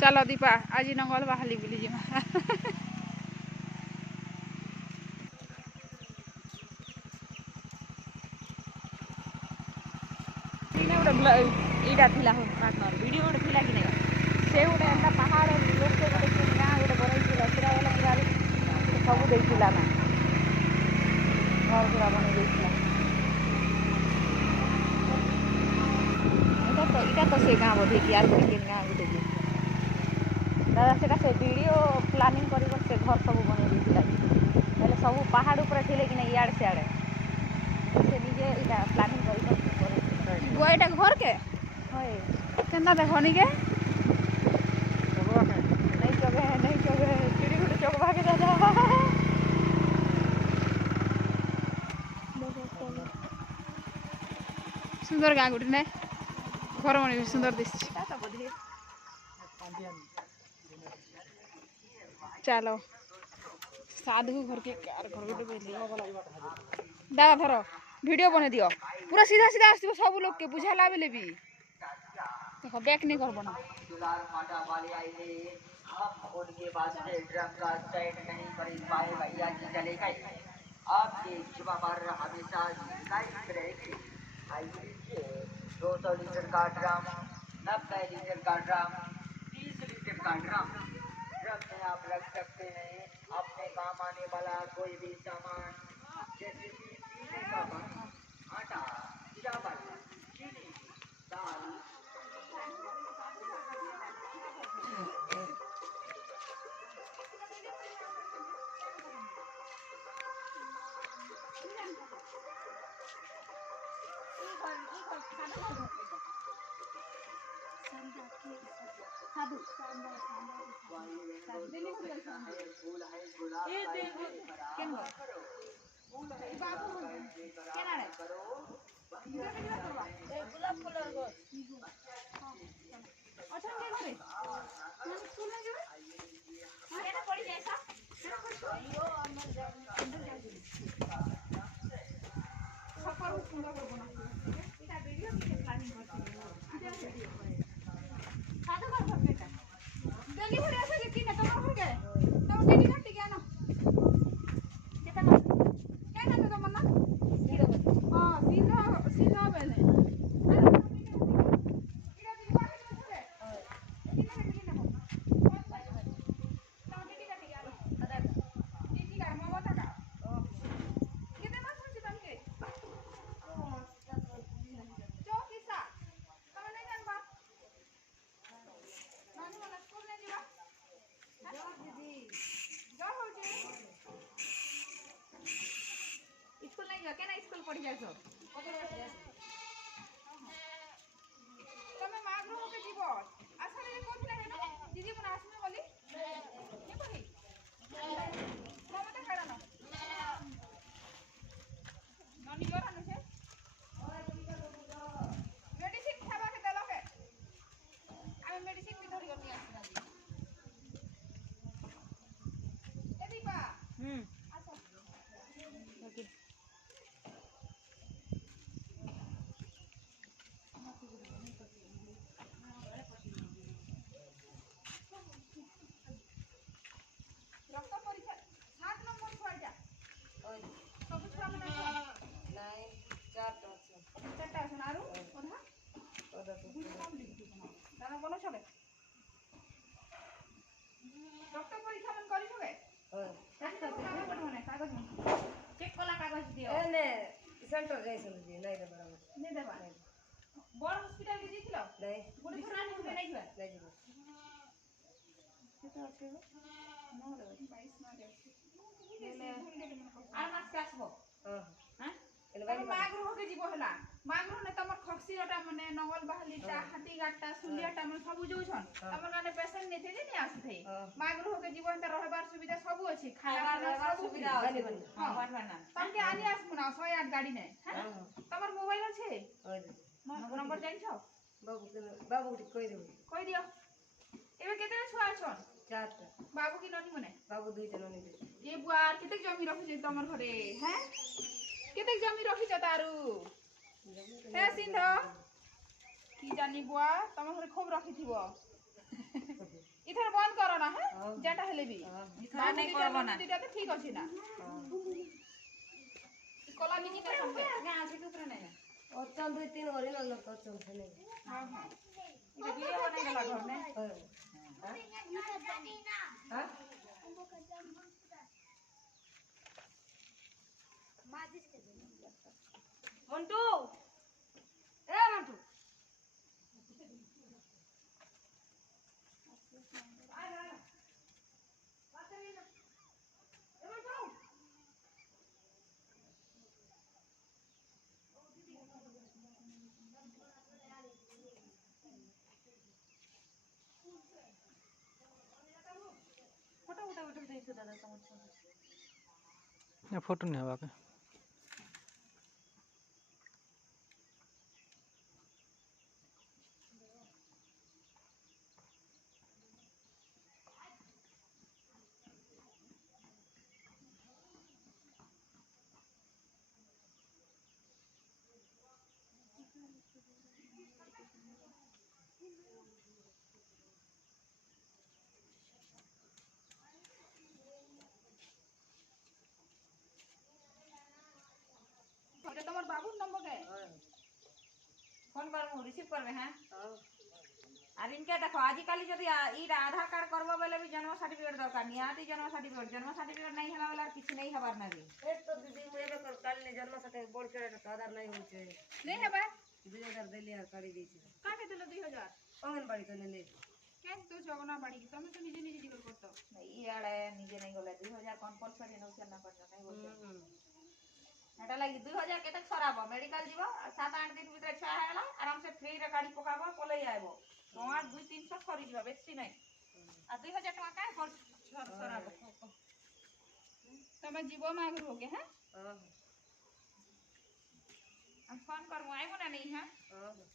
चलो दीपा आज नंगल बाहली बुली जिमा इटा थिला हो पार्टनर वीडियो गोटे थिला कि नहीं से गोटे एंता पहाड़ लोक गोटे गाँ गोटे बनई रसरा वाला पूरा सब देला ना घर पूरा बन इटा तो से गाँ बोधे कि यार गोटे गाँ गोटे दादा से वीडियो प्लानिंग कर से घर सब बन सब पहाड़ ऊपर थे कि नहीं इे सियाड़े से निजे इटा प्लानिंग कर घर के केना देखनी के नहीं चगे चिड़ी गुड़ी चौक भागे दादा सुंदर गाँ गुटी ना घर मन भी सुंदर दिश चलो साधु घर के कार घर गोटे दादा धर वीडियो बने दियो पूरा सीधा सीधा आसो सब लोग के बुझाला बेले भी देखो बैक नहीं कर बना उनके वास्ते ड्रम का सेट नहीं खरीद पाए भैया जी चले गए आपके जुबा पर हमेशा लाइफ रहेगी। आइए 200 लीटर का ड्रम 90 लीटर का ड्रम 30 लीटर का ड्रम में आप रख सकते हैं अपने काम आने वाला कोई भी सामान जैसे कि पीने का पानी आटा चावल चीनी दाल पड़ी जाए तमे मागरो होके जीव आशा रे कोथले हेनो दीदी मन आसमे बोली के कहि ममता खाड़ा न ननी जोरा न से मेडिसिन खावा के देलो के आमे मेडिसिन भी धरि गनी आसी ए दीपा आसो ओके रक्त परीक्षा 7 नंबर छुआटा सब छुआ माने नहीं 4टा सुन आरु ओधा दाना बनो छले रक्त परीक्षा मन करी छबे कागज चेक कला कागज दियो एने सेंटर जैसन जी नहीं दे बराबर नहीं देबा बड़ हॉस्पिटल के दिखलो नहीं गुडी सुनानी होबे नहीं छुआ नहीं जीबो केता আছে नो रे 22 ना दे आर मास कासबो हां एले मागरो होके जीवो हला मागरो ने तमर खक्सीटा माने नंगल बाहलीटा हाथी गाटा सुलियाटा मन सब जोछन तमर गाने पेशेंट ने थे नहीं आसथे मागरो होके जीवो त रहबार सुविधा सब अछि खाना सब सुविधा अछि हां बाटवाना तमके आनी आसमुना 108 गाड़ी ने हां तमर मोबाइल আছে नंबर जानि छ बाबू कहि दियो एबे केते छुआ छन 4टा बाबू की ननी मने बाबू 2 टा ननी ये बुआर केते जमी रखि जे तमर घरे हैं केते जमी रखि छ तारू हे सिंध की जानी बुआ तमर घरे खूब रखि थिबो যেটা হলে বি মিঠা নাই করব না দুইটা তো ঠিক আছে না কলা বিজি কা সঙ্গে না আছে তো উপরে নাই অচল 2-3 হরিণ লোক অচল ছেলে হ্যাঁ হ্যাঁ এটা ভিডিও বানাই গেলা ঘর নে হ্যাঁ মন্টু এ মন্টু ফটো উঠা উঠা দিছো দাদা তোমার फोटो नहीं हवा के এটা তোমার বাবুর নম্বর কে ফোন করবো রিসিভ করবে হ্যাঁ আর ইনকে দেখো আজকালি যদি ইর আধার কার্ড করবো বলে भी जन्म सर्टिफिकेट दरकार निहाती जन्म सर्टिफिकेट नहीं हला वाला किछ नहीं हबार ना रे ए तो दीदी मुझे कर काल ने जन्म साथे बोल के आधार नहीं होचे नहीं है 2000 देली আর কাড়ি দিয়েছি কাকে দিল 2000 অঙ্গনবাড়ি তো নেলে কেন তো জগনা বাড়ি তুমি তো নিজে নিজে ডিগল করতো ই আড়ে নিজে नहीं গলে 2000 কম্পালসরি নউছে না করছ নাই বলছে এটা লাগি 2000 কেতে সরাব মেডিকেল দিব 7-8 দিন ভিতরে ছয়া হেলা আরাম से फ्री रे गाड़ी পকাবো পলাই আইবো তোমার 2-300 সরি দিবা বেশি নাই আর 2000 টাকা কাই খরচ সরাব তুমি জীব মাগর হোগে হ্যাঁ हां हम फोन करबो आइबो ना नहीं हां हां